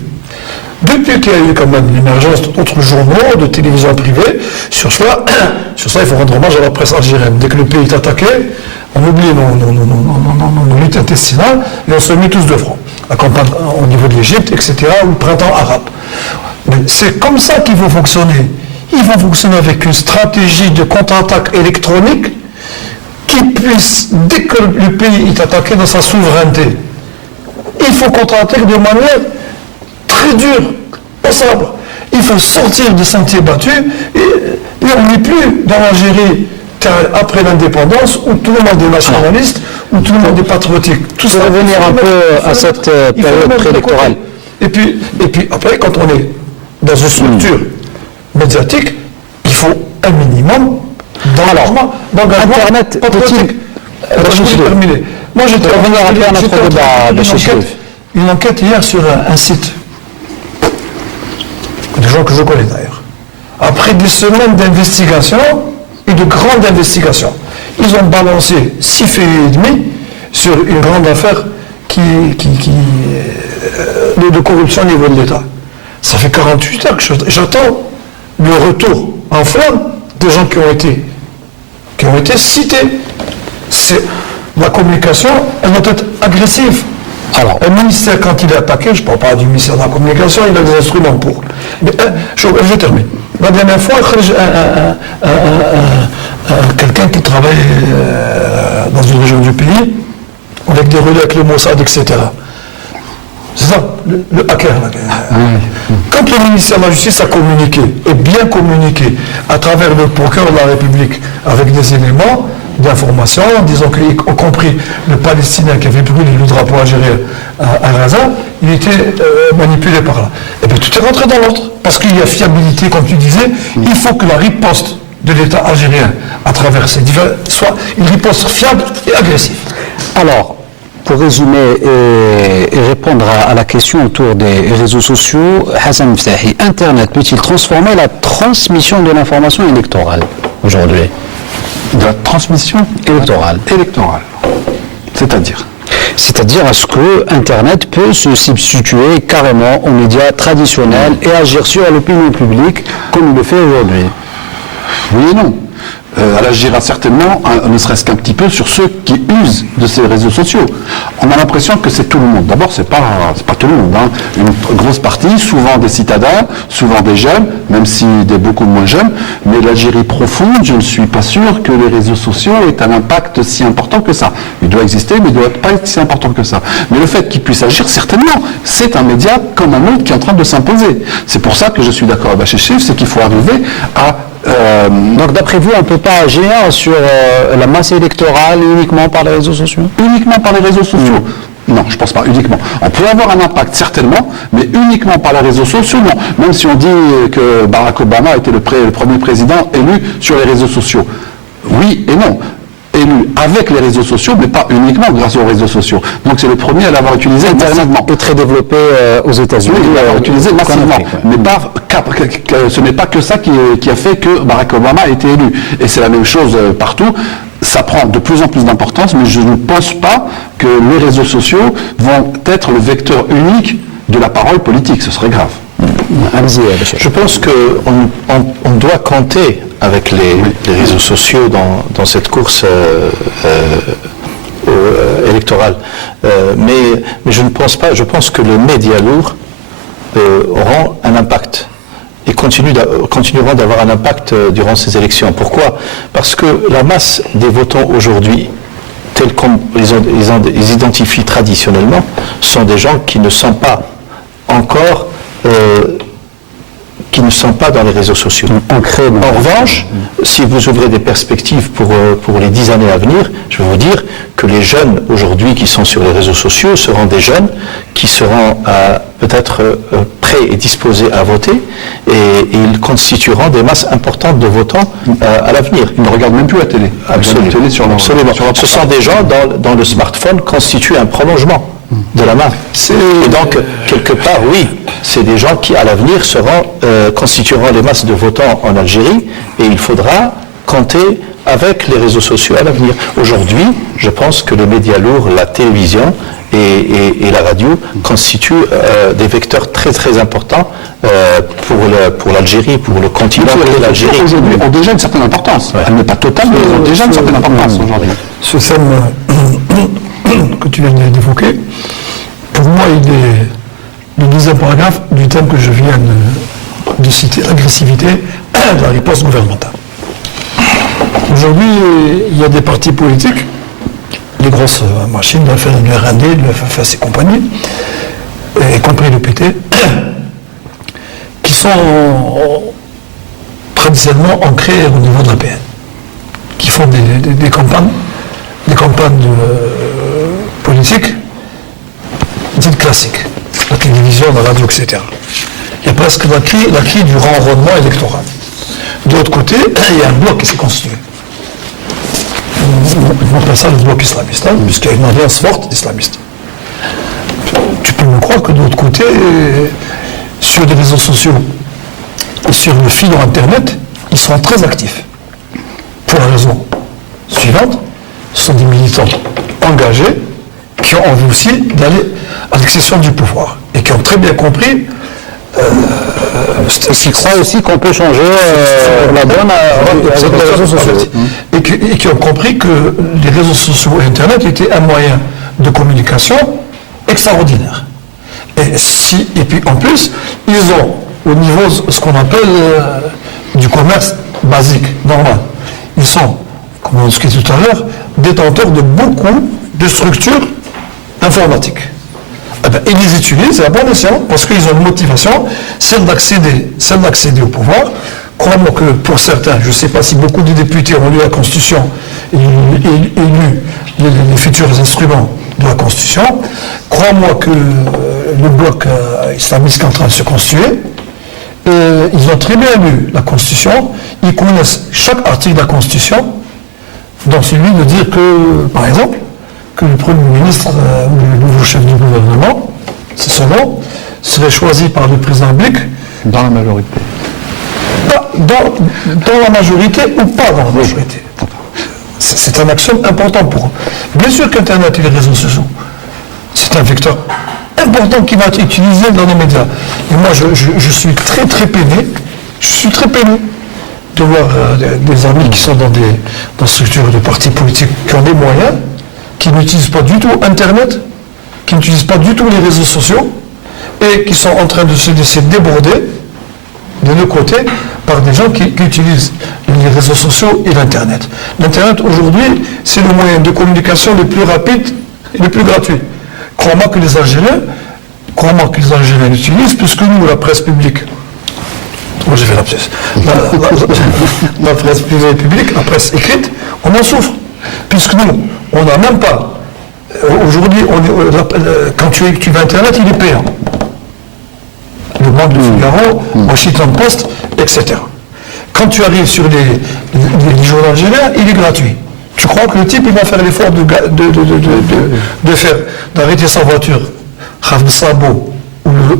Depuis qu'il y a eu quand même l'émergence d'autres journaux, de télévision privée, sur ça, il faut rendre hommage à la presse algérienne. Dès que le pays est attaqué, on oublie nos luttes intestinales et on se met tous de front. La campagne au niveau de l'Égypte, etc., ou le printemps arabe. Mais c'est comme ça qu'il faut fonctionner. Il faut fonctionner avec une stratégie de contre-attaque électronique qui puisse, dès que le pays est attaqué dans sa souveraineté, il faut contre-attaquer de manière très dur, au sabre. Il faut sortir de sentiers battus et on n'est plus dans l'Algérie après l'indépendance où tout le monde est nationaliste, où tout le monde est patriotique. Tout ça revenir un peu à cette période préélectorale. Et puis après, quand on est dans une structure médiatique, il faut un minimum d'engagement Internet, patriotique. Je voulais terminer. Moi, j'étais une enquête hier sur un site. Des gens que je connais d'ailleurs. Après des semaines d'investigation et de grandes investigations, ils ont balancé 6 faits et demi sur une grande affaire de corruption au niveau de l'État. Ça fait 48 heures que j'attends le retour en flamme des gens qui ont été cités. La communication, elle doit être agressive. Alors, le ministère, quand il est attaqué, je ne parle pas du ministère de la communication, il a des instruments pour. Mais, je termine. La dernière fois, quelqu'un qui travaille dans une région du pays, avec des relais avec le Mossad, etc. C'est ça, le hacker. Quand le ministère de la Justice a communiqué, et bien communiqué, à travers le procureur de la République, avec des éléments d'information, disons y compris le Palestinien qui avait brûlé le drapeau algérien à Gaza, il était manipulé par là. Et bien tout est rentré dans l'ordre, parce qu'il y a fiabilité, comme tu disais, il faut que la riposte de l'État algérien, à travers ces divers, soit une riposte fiable et agressive. Alors, pour résumer et répondre à la question autour des réseaux sociaux, Hassan Miftahi, Internet peut-il transformer la transmission de l'information électorale aujourd'hui? De la transmission électorale. C'est-à-dire, est-ce que Internet peut se substituer carrément aux médias traditionnels et agir sur l'opinion publique comme il le fait aujourd'hui? Oui et non. Elle agira certainement, ne serait-ce qu'un petit peu, sur ceux qui usent de ces réseaux sociaux. On a l'impression que c'est tout le monde. D'abord, c'est pas tout le monde. Hein. Une grosse partie, souvent des citadins, souvent des jeunes, même si des beaucoup moins jeunes. Mais l'Algérie profonde, je ne suis pas sûr que les réseaux sociaux aient un impact si important que ça. Il doit exister, mais il ne doit pas être si important que ça. Mais le fait qu'il puisse agir, certainement, c'est un média comme un autre qui est en train de s'imposer. C'est pour ça que je suis d'accord avec Bachir, c'est qu'il faut arriver à... Donc d'après vous, on ne peut pas agir sur la masse électorale uniquement par les réseaux sociaux? Uniquement par les réseaux sociaux? Non, je ne pense pas uniquement. On peut avoir un impact certainement, mais uniquement par les réseaux sociaux, non. Même si on dit que Barack Obama était le premier président élu sur les réseaux sociaux. Oui et non. Élu avec les réseaux sociaux, mais pas uniquement grâce aux réseaux sociaux. Donc c'est le premier à l'avoir utilisé massivement. Et très développé aux États-Unis. Oui, il l'a utilisé massivement. Mais ce n'est pas que ça qui a fait que Barack Obama a été élu. Et c'est la même chose partout. Ça prend de plus en plus d'importance, mais je ne pense pas que les réseaux sociaux vont être le vecteur unique de la parole politique. Ce serait grave. Je pense qu'on doit compter avec les réseaux sociaux dans cette course électorale. Mais je ne pense pas, je pense que les médias lourds auront un impact et continueront d'avoir un impact durant ces élections. Pourquoi? Parce que la masse des votants aujourd'hui, tels qu'on les identifie traditionnellement, sont des gens qui ne sont pas encore dans les réseaux sociaux. En revanche, si vous ouvrez des perspectives pour les 10 années à venir, je vais vous dire que les jeunes aujourd'hui qui sont sur les réseaux sociaux seront des jeunes qui seront peut-être prêts et disposés à voter et ils constitueront des masses importantes de votants à l'avenir. Ils ne regardent même plus la télé. Absolument. Ce sont des gens dont le smartphone constitue un prolongement de la main. Et donc, quelque part, oui, c'est des gens qui, à l'avenir, constitueront les masses de votants en Algérie, et il faudra compter avec les réseaux sociaux à l'avenir. Aujourd'hui, je pense que les médias lourds, la télévision et la radio constituent des vecteurs très très importants pour l'Algérie, pour le continent de l'Algérie. Aujourd'hui, ont déjà une certaine importance. Elle n'est pas totale, mais elles ont déjà une certaine importance aujourd'hui. Ce thème que tu viens d'évoquer, pour moi, il est le deuxième paragraphe du thème que je viens de citer, l'agressivité de la riposte gouvernementale. Aujourd'hui, il y a des partis politiques, les grosses machines, le RND, le FFS et compagnie, y compris le PT, qui sont traditionnellement ancrés au niveau de la PN, qui font des campagnes politiques dites classiques, la télévision, la radio, etc. Il y a presque la cri du renrôlement électoral. De l'autre côté, il y a un bloc qui s'est constitué. on appelle ça le bloc islamiste, hein, puisqu'il y a une alliance forte islamiste. Tu peux me croire que de l'autre côté, sur les réseaux sociaux et sur le fil Internet, ils sont très actifs. Pour la raison suivante, ce sont des militants engagés qui ont envie aussi d'aller à l'accession du pouvoir et qui ont très bien compris Qui croient aussi qu'on peut changer la donne avec les réseaux sociaux. et qui ont compris que les réseaux sociaux et Internet étaient un moyen de communication extraordinaire. Et puis en plus, ils ont au niveau ce qu'on appelle du commerce basique, normal. Ils sont, comme on discutait tout à l'heure, détenteurs de beaucoup de structures informatiques. Eh bien, ils les utilisent à bon escient parce qu'ils ont une motivation, celle d'accéder au pouvoir. Crois-moi que pour certains, je ne sais pas si beaucoup de députés ont lu la Constitution et lu les futurs instruments de la Constitution, crois-moi que le bloc islamiste qui est en train de se constituer, ils ont très bien lu la Constitution, ils connaissent chaque article de la Constitution, dans celui de dire que, par exemple, que le Premier ministre ou le nouveau chef du gouvernement, c'est son nom, serait choisi par le président Blic. Dans la majorité. Dans la majorité ou pas dans la majorité. C'est un axe important pour eux. Bien sûr qu'Internet et les réseaux sociaux, c'est un vecteur important qui va être utilisé dans les médias. Et moi, je suis très très peiné. Je suis très peiné de voir des amis qui sont dans des structures de partis politiques qui ont des moyens, qui n'utilisent pas du tout Internet, qui n'utilisent pas du tout les réseaux sociaux, et qui sont en train de se laisser déborder de deux côtés par des gens qui utilisent les réseaux sociaux et l'Internet. L'Internet, aujourd'hui, c'est le moyen de communication le plus rapide et le plus gratuit. Crois-moi que les Algériens l'utilisent plus que nous, la presse publique. Moi, j'ai fait lapsus. La presse privée et publique, la presse écrite, on en souffre. Puisque nous, on n'a même pas. Aujourd'hui, quand tu vas Internet, il est payant. Le Monde de Figaro, Washington Post, etc. Quand tu arrives sur les journaux algériens, il est gratuit. Tu crois que le type, il va faire l'effort d'arrêter sa voiture, Khaf Sabo, ou le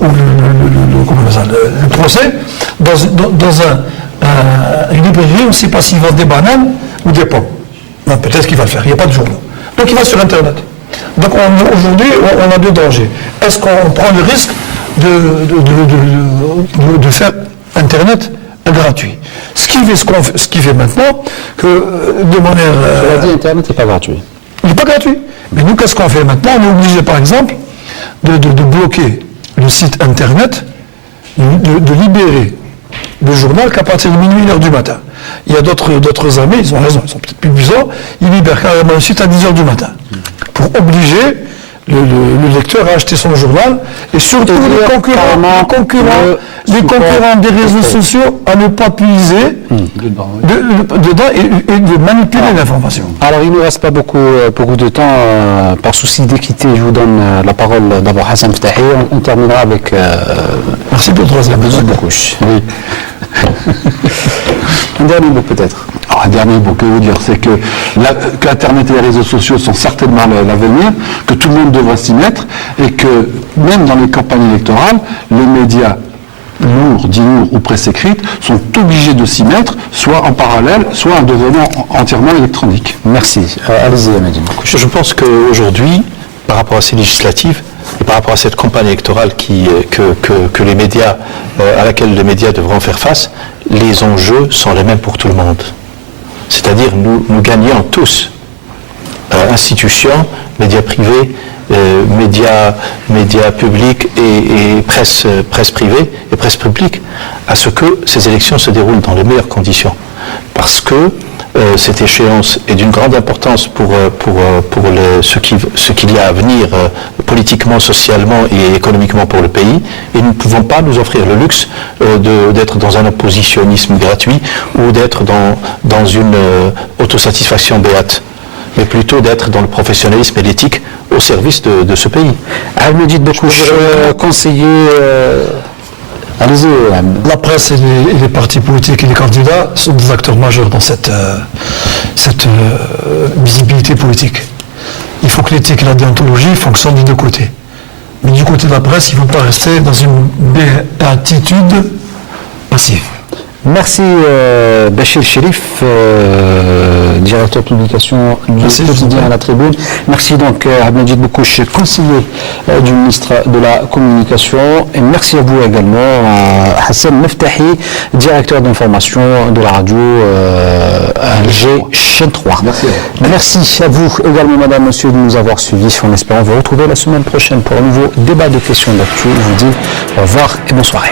procès, dans une librairie, on ne sait pas s'il vend des bananes ou des pommes. Non, peut-être qu'il va le faire, il n'y a pas de journaux. Donc il va sur Internet. Donc aujourd'hui, on a deux dangers. Est-ce qu'on prend le risque de faire Internet gratuit? Ce qui fait maintenant que de manière... Cela dit, Internet n'est pas gratuit. Il n'est pas gratuit. Mais nous, qu'est-ce qu'on fait maintenant? On est obligé, par exemple, de bloquer le site Internet, de libérer le journal qu'à partir de minuit, 1h du matin. Il y a d'autres amis, ils ont raison, ils sont peut-être plus puissants, ils libèrent carrément le site à 10h du matin pour obliger le lecteur à acheter son journal et surtout les concurrents des réseaux sociaux à ne pas puiser dedans et de manipuler l'information. Alors, il ne nous reste pas beaucoup de temps. Par souci d'équité, je vous donne la parole d'abord à Hassan Ftahi. On terminera avec... Merci pour le troisième. Monsieur Boukouche. Oui. Un dernier mot peut-être. Alors, un dernier mot, que vous dire, c'est que qu'Internet et les réseaux sociaux sont certainement l'avenir, que tout le monde devrait s'y mettre, et que même dans les campagnes électorales, les médias lourds, dits lourds ou presse écrite sont obligés de s'y mettre, soit en parallèle, soit en devenant entièrement électronique. Merci. Allez-y, Amadine. Je pense qu'aujourd'hui, par rapport à ces législatives, et par rapport à cette campagne électorale que les médias, à laquelle les médias devront faire face, les enjeux sont les mêmes pour tout le monde. C'est-à-dire nous gagnons tous, institutions, médias privés, médias publics et presse privée et presse publique, à ce que ces élections se déroulent dans les meilleures conditions. Parce que cette échéance est d'une grande importance pour ce qu'il y a à venir politiquement, socialement et économiquement pour le pays, et nous ne pouvons pas nous offrir le luxe d'être dans un oppositionnisme gratuit ou d'être dans une autosatisfaction béate, mais plutôt d'être dans le professionnalisme et l'éthique au service de ce pays. Al-Majid Boukouche, conseiller Allez-y, La presse et les partis politiques et les candidats sont des acteurs majeurs dans cette visibilité politique. Il faut que l'éthique et la déontologie fonctionnent des deux côtés. Mais du côté de la presse, il ne faut pas rester dans une béatitude passive. Merci Bachir Chérif, directeur de publication du quotidien à la Tribune. Merci donc Abdelmajid Boukouch, conseiller du ministre de la Communication. Et merci à vous également Hassan Meftahi, directeur d'information de la radio Alger chaîne 3. Merci à vous également madame, monsieur de nous avoir suivis. En espérant vous retrouver la semaine prochaine pour un nouveau débat de questions d'actu. Je vous dis au revoir et bonne soirée.